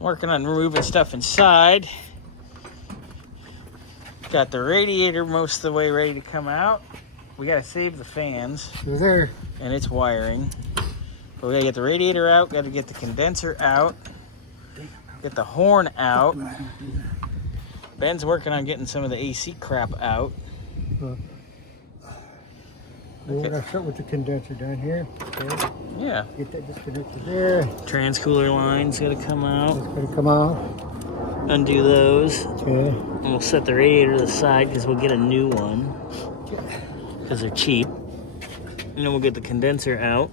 Working on removing stuff inside. Got the radiator most of the way ready to come out. We gotta save the fans. They're there. And it's wiring. But we gotta get the radiator out, gotta get the condenser out, get the horn out. Ben's working on getting some of the AC crap out. We're gonna start with the condenser down here. Okay. Yeah. Get that disconnected there. Transcooler line's gotta come out. It's gonna come out. Undo those. Okay. And we'll set the radiator to the side because we'll get a new one. Because they're cheap. And then we'll get the condenser out.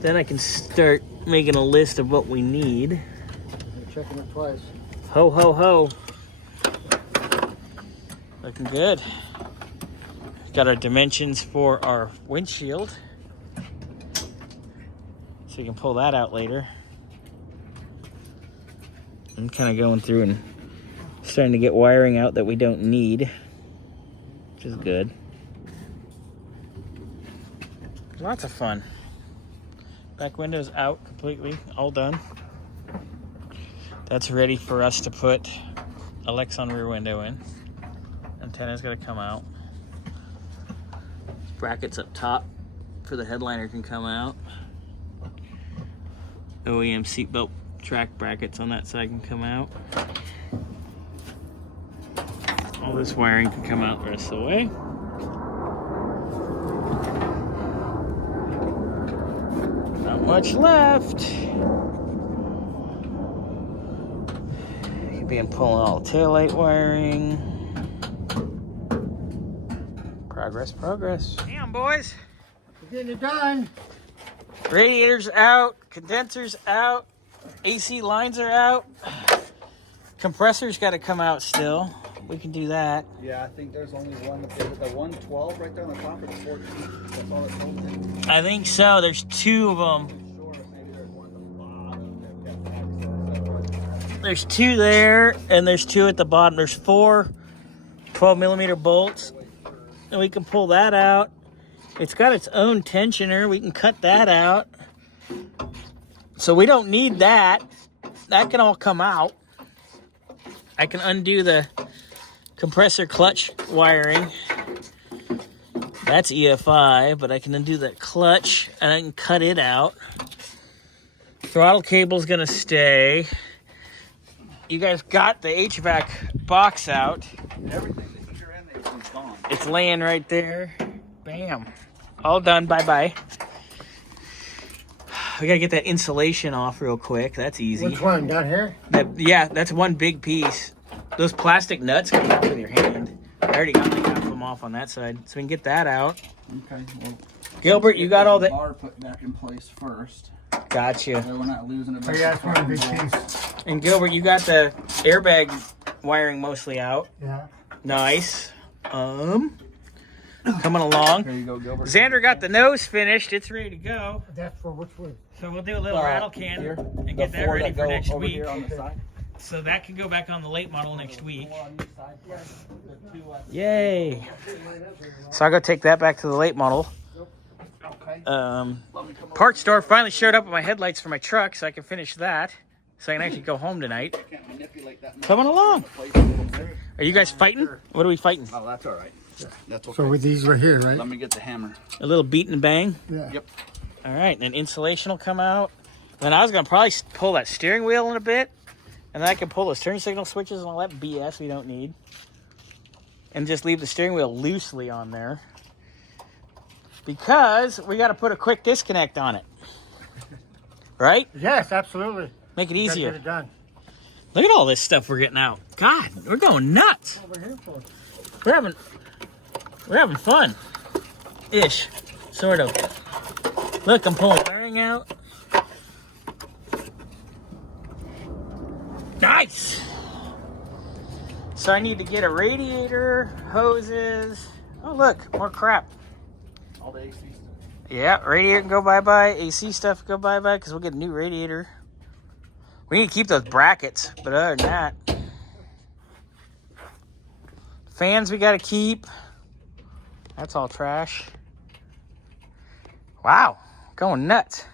Then I can start making a list of what we need. I'm checking it twice. Ho, ho, ho. Looking good. Got our dimensions for our windshield. So you can pull that out later. I'm kind of going through and starting to get wiring out that we don't need, which is good. Lots of fun. Back window's out completely, all done. That's ready for us to put a Lexan rear window in. Antenna's gonna come out. Brackets up top for the headliner can come out. OEM seatbelt track brackets on that side can come out. All this wiring can come out the rest of the way. Not much left. You'll be pulling all the taillight wiring. Progress, progress. Damn, boys. We're getting it done. Radiator's out, condenser's out, AC lines are out. Compressor's got to come out still. We can do that. Yeah, I think there's only one. Is it the 112 right there on the top or the 14? That's all it holds in. I think so. There's two of them. There's two there, and there's two at the bottom. There's four 12mm bolts. And we can pull that out. It's got its own tensioner. We can cut that out. So we don't need that. That can all come out. I can undo the compressor clutch wiring. That's EFI, but I can undo that clutch and I can cut it out. Throttle cable's gonna stay. You guys got the HVAC box out. Everything, the heater and everything's gone. It's laying right there. Bam. All done. Bye-bye. We gotta get that insulation off real quick. That's easy. Which one? Down here? Yeah, that's one big piece. Those plastic nuts come off with your hand. I already got like half of them off on that side. So we can get that out. Okay. Well, Gilbert, you got all the... bar put back in place first. Gotcha. So we're not losing it. Oh yeah, that's one big piece. And Gilbert, you got the airbag wiring mostly out. Yeah. Nice. Coming along. There you go, Gilbert. Xander got the nose finished. It's ready to go. That's for which one? So we'll do a little rattle can Here, and get that ready for next week. Here on the side. So that can go back on the late model next week. Yay. So I'll go take that back to the late model. Okay. Parts store finally showed up with my headlights for my truck, so I can finish that. So I can actually go home tonight. Can't manipulate that. Coming along. Are you guys fighting? What are we fighting? Oh, that's all right. That's okay. So with these right here, right? Let me get the hammer. A little beat and bang? Yeah. Yep. All right, and then insulation will come out. Then I was going to probably pull that steering wheel in a bit. And then I can pull those turn signal switches and all that BS we don't need. And just leave the steering wheel loosely on there. Because we got to put a quick disconnect on it. Right? Yes, absolutely. Make it Gotta easier. get it done. Look at all this stuff we're getting out. God, we're going nuts. What we're here for. We're having fun. Ish. Sort of. Look, I'm pulling wiring out. Nice. So I need to get a radiator, hoses. Oh, look, more crap. All the AC stuff. Yeah, radiator can go bye-bye. AC stuff go bye-bye because we'll get a new radiator. We need to keep those brackets, but other than that. Fans we got to keep. That's all trash. Wow, going nuts.